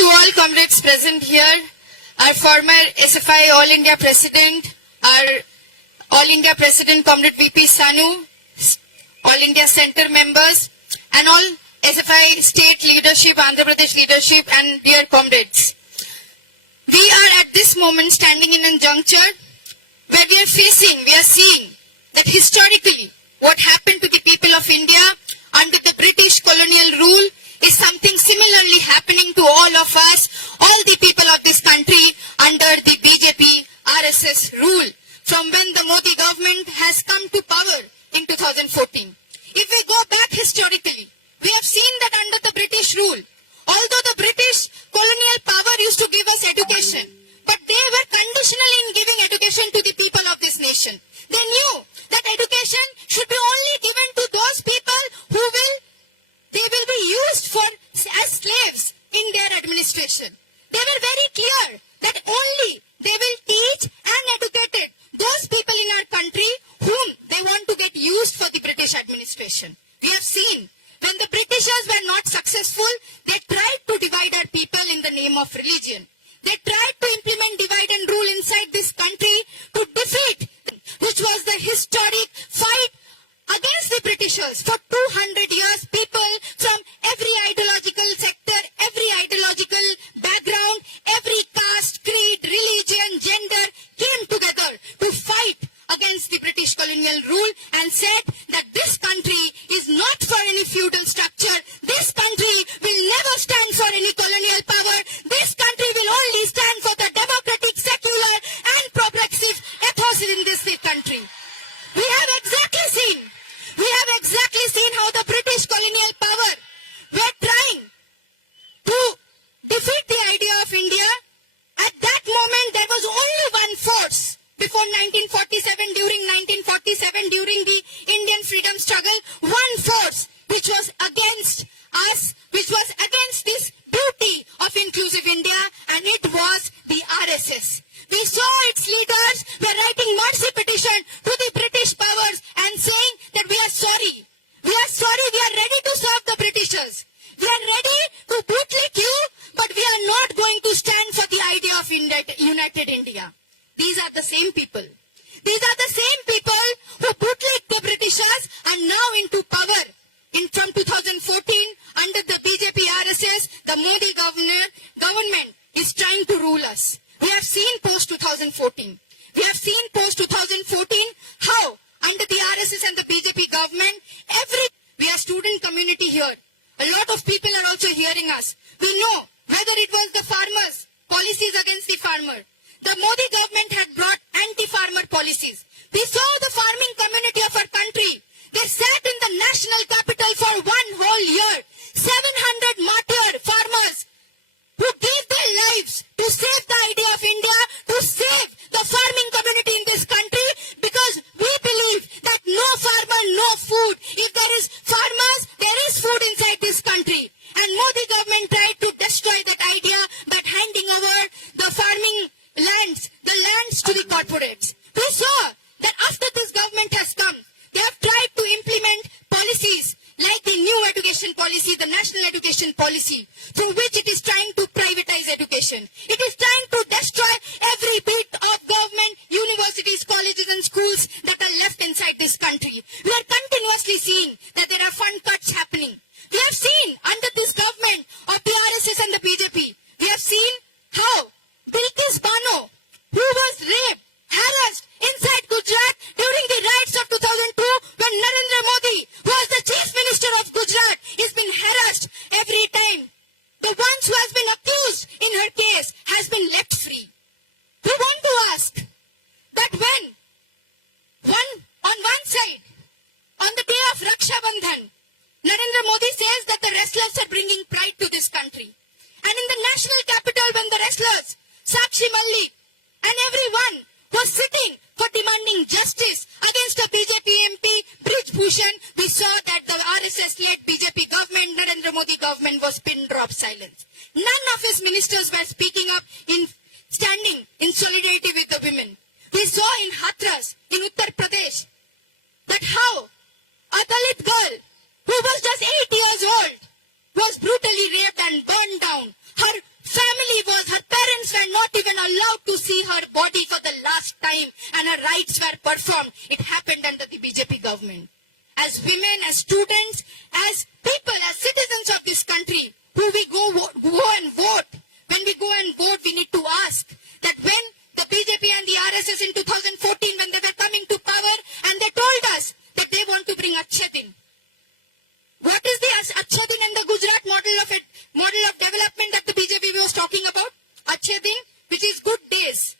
to all comrades present here, our former SFI All India President, our All India President Comrade VP SANU, All India Center members, and all SFI state leadership, Andhra Pradesh leadership, and dear comrades. We are at this moment standing in a juncture where we are seeing that historically what happened to the people of India under the British colonial rule is something similarly happening to all of us, all the people of this country under the BJP RSS rule from when the Modi government has come to power in 2014. If we go back historically, we have seen that under the British rule, although the British colonial power used to give us education, but they were conditional in giving education to the people of this nation. They knew that education should be only given to those people who they will be used as slaves in their administration. They were very clear that only they will teach and educate those people in our country whom they want to get used for the British administration. We have seen when the Britishers were not successful, they tried to divide our people in the name of religion. They tried to implement divide and rule inside this country to defeat, which was the historic fight against the Britishers. For 200 years, people from every ideological sector, every ideological background, every caste, creed, religion, gender came together to fight against the British colonial rule and said that this country is not for any feudal structure. This country will never stand for any colonial power. This country will only stand for the democratic, secular and progressive ethos in this country. We have exactly seen how the British colonial power were trying to defeat the idea of India. At that moment, there was only one force. Before 1947, during the Indian freedom struggle, one force which was against us, which was against this beauty of inclusive India, and it was the RSS. We saw its leaders were writing mercy petition to the British powers and saying that we are sorry, we are ready to serve the Britishers. We are ready to bootlick you, but we are not going to stand for the idea of united India. These are the same people. These are the same people who bootlicked the Britishers and now into power. From 2014, under the BJP RSS, the Modi government is trying to rule us. We have seen post-2014. How under the RSS and the BJP government, we are student community here. A lot of people are also hearing us. We know whether it was the farmers, policies against the farmer. The Modi government had brought anti-farmer policies. We saw the farming community of our country. They sat in the national capital for one whole year. 700 martyred farmers who gave their lives to save the idea of India, to save the farming community in this country, because we believe that no farmer, no food. If there is farmers, there is food inside this country. And Modi government tried to destroy that idea by handing over the farming lands to the corporates. We saw that after this government has come, they have tried to implement policies like the new education policy, the national education policy, through which it is trying to privatize education. It is trying to destroy every bit of government, universities, colleges and schools that are left inside this country. We are continuously seeing that there are fund cuts happening. We have seen under this government of the RSS and the BJP, we have seen how Bilkis Bano, who was raped, harassed inside Gujarat during the riots of 2002 when Narendra Modi was the chief minister of Gujarat, is been harassed every time. The ones who has been accused in her case has been left free. We want to ask that when on one side, on the day of Raksha Bandhan, Narendra Modi says that the wrestlers are bringing pride to this country. And in the national capital, when the wrestlers, Sakshi Malik and everyone was sitting for demanding justice against a BJP MP, Brij Bhushan, we saw that the RSS-led BJP government, Narendra Modi government, was pin drop silence. None of his ministers were speaking up standing in solidarity with the women. We saw in Hathras, in Uttar Pradesh, that how a Dalit girl who was just 8 years old was brutally raped and burned down. Her allowed to see her body for the last time and her rights were performed. It happened under the BJP government. As women, as students, as people, as citizens of this country, who we go and vote. When we go and vote, we need to ask that when the BJP and the RSS in 2014, when they were coming to power, and they told us that they want to bring Aishe Ghosh. What is the Aishe Ghosh and the Gujarat model of development that the BJP was talking about? Aishe Ghosh, which is good days.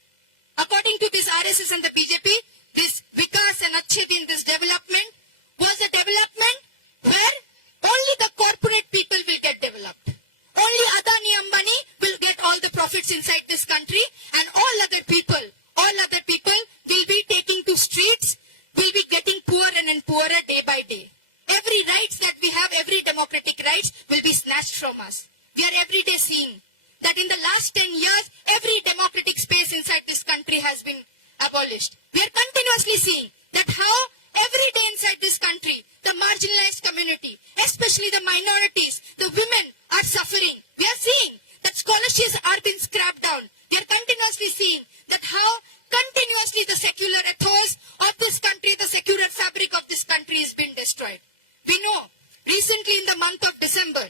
According to this RSS and the BJP, this Vikas and Aishe Ghosh, this development was a development where only the corporate people will get developed. Only Adani Ambani will get all the profits inside this country, and all other people will be taking to streets, will be getting poorer and poorer day by day. Every rights that we have, every democratic rights will be snatched from us. We are every day seeing that in the last 10 years, every democratic space inside this country has been abolished. We are continuously seeing that how every day inside this country, the marginalized community, especially the minorities, the women are suffering. We are seeing that scholarships are being scrapped down. We are continuously seeing that how continuously the secular ethos of this country, the secular fabric of this country is being destroyed. We know, recently in the month of December,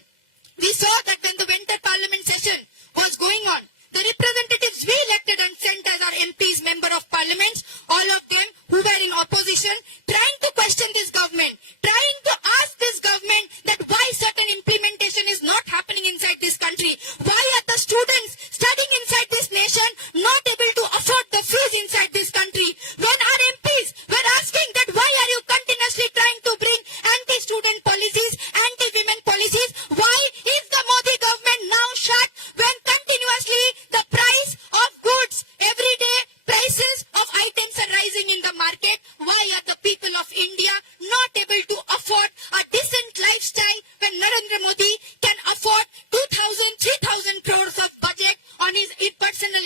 we saw that when the winter parliament session was going on, the representatives we elected and sent as our MPs, member of parliaments, all of them who were in opposition, trying to question this government, trying to ask this government that why certain implementation is not happening inside this country. Why are the students studying inside this nation not able to afford the fees inside this country? When our MPs were asking that why are you continuously trying to bring anti-student policies, anti-women policies, why is the Modi government now shut when continuously the price of goods, everyday prices of items are rising in the market? Why are the people of India not able to afford a decent lifestyle when Narendra Modi can afford 2,000, 3,000 crores of budget on his personal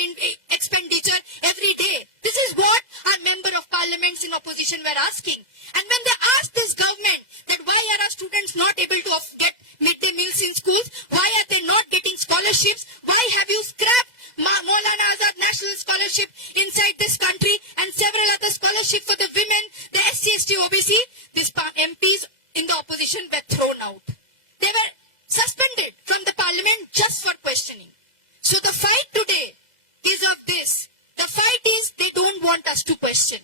expenditure every day? This is what our member of parliaments in opposition were asking. And when they asked this government that why are our students not able to get midday meals in schools, why are they not getting scholarships, why have you scrapped Maulana Azad National Scholarship inside this country and several other scholarships for the women, the SC, ST, OBC, these MPs in the opposition were thrown out. They were suspended from the parliament just for questioning. So the fight today is of this. The fight is they don't want us to question.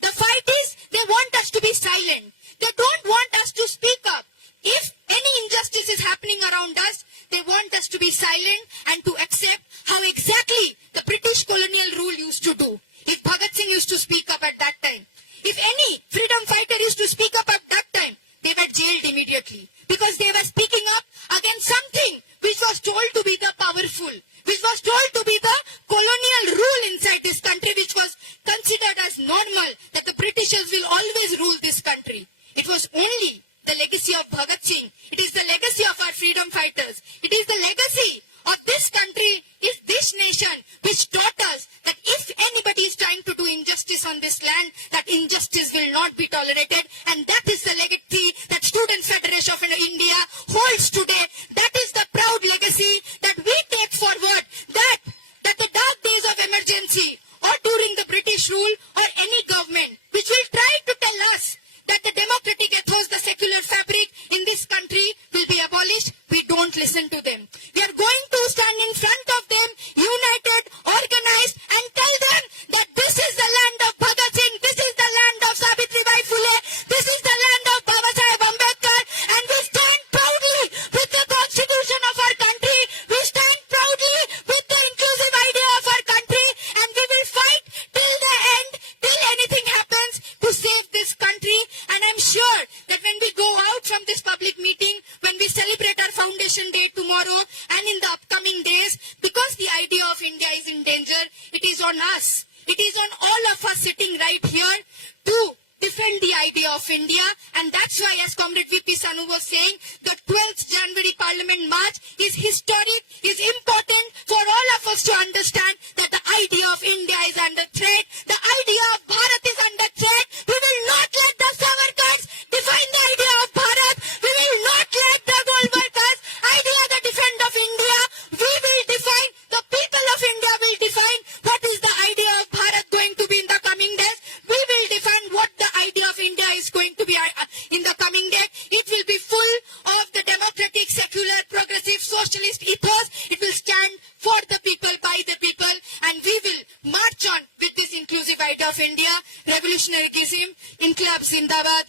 The fight is they want us to be silent. They don't want us to speak up. If any injustice is happening around us, they want us to be silent and to accept how exactly the British colonial rule used to do. If Bhagat Singh used to speak up at that time, if any freedom fighter used to speak up at that time, they were jailed immediately because they were speaking up against something which was told to be the powerful, which was told to be the colonial rule inside this country, which was considered as normal, that the Britishers will always rule this country. It was only the legacy of Bhagat Singh. It is the legacy of our freedom fighters. It is the legacy of this country, is this nation, which taught us that if anybody is trying to do injustice on this land, that injustice will not be tolerated. And that is the legacy that Students' Federation of India holds today. That is the proud legacy that we take forward, that the dark days of emergency or during the British rule or any government which will try to tell us that the democratic ethos, the secular fabric in this country will be abolished, we don't listen to them. We are going to stand in front of them, united, organized, and tell them that this is the land of Bhagat Singh, this is the land of Savitribai Phule, this is the land of Baba Saheb Ambedkar, and we stand proudly with the constitution of our country, we stand proudly with the inclusive idea of our country, and we will fight till the end, till anything happens to save this country. And I'm sure that when we go out from this public meeting, when we celebrate our Foundation Day tomorrow and in the upcoming days, because the idea of India is in danger, it is on us. It is on all of us sitting right here to defend the idea of India. And that's why, as Comrade VP SANU was saying, the 12th January Parliament March is historic, is important for all of us to understand that the idea of India is under threat, the idea of Bharat is under threat. We will not let the Savarkars define the idea of Bharat. We will not let the Golwarkars idea the defend of India. We will define, the people of India will define what revolutionary regime, Inqilab Zindabad.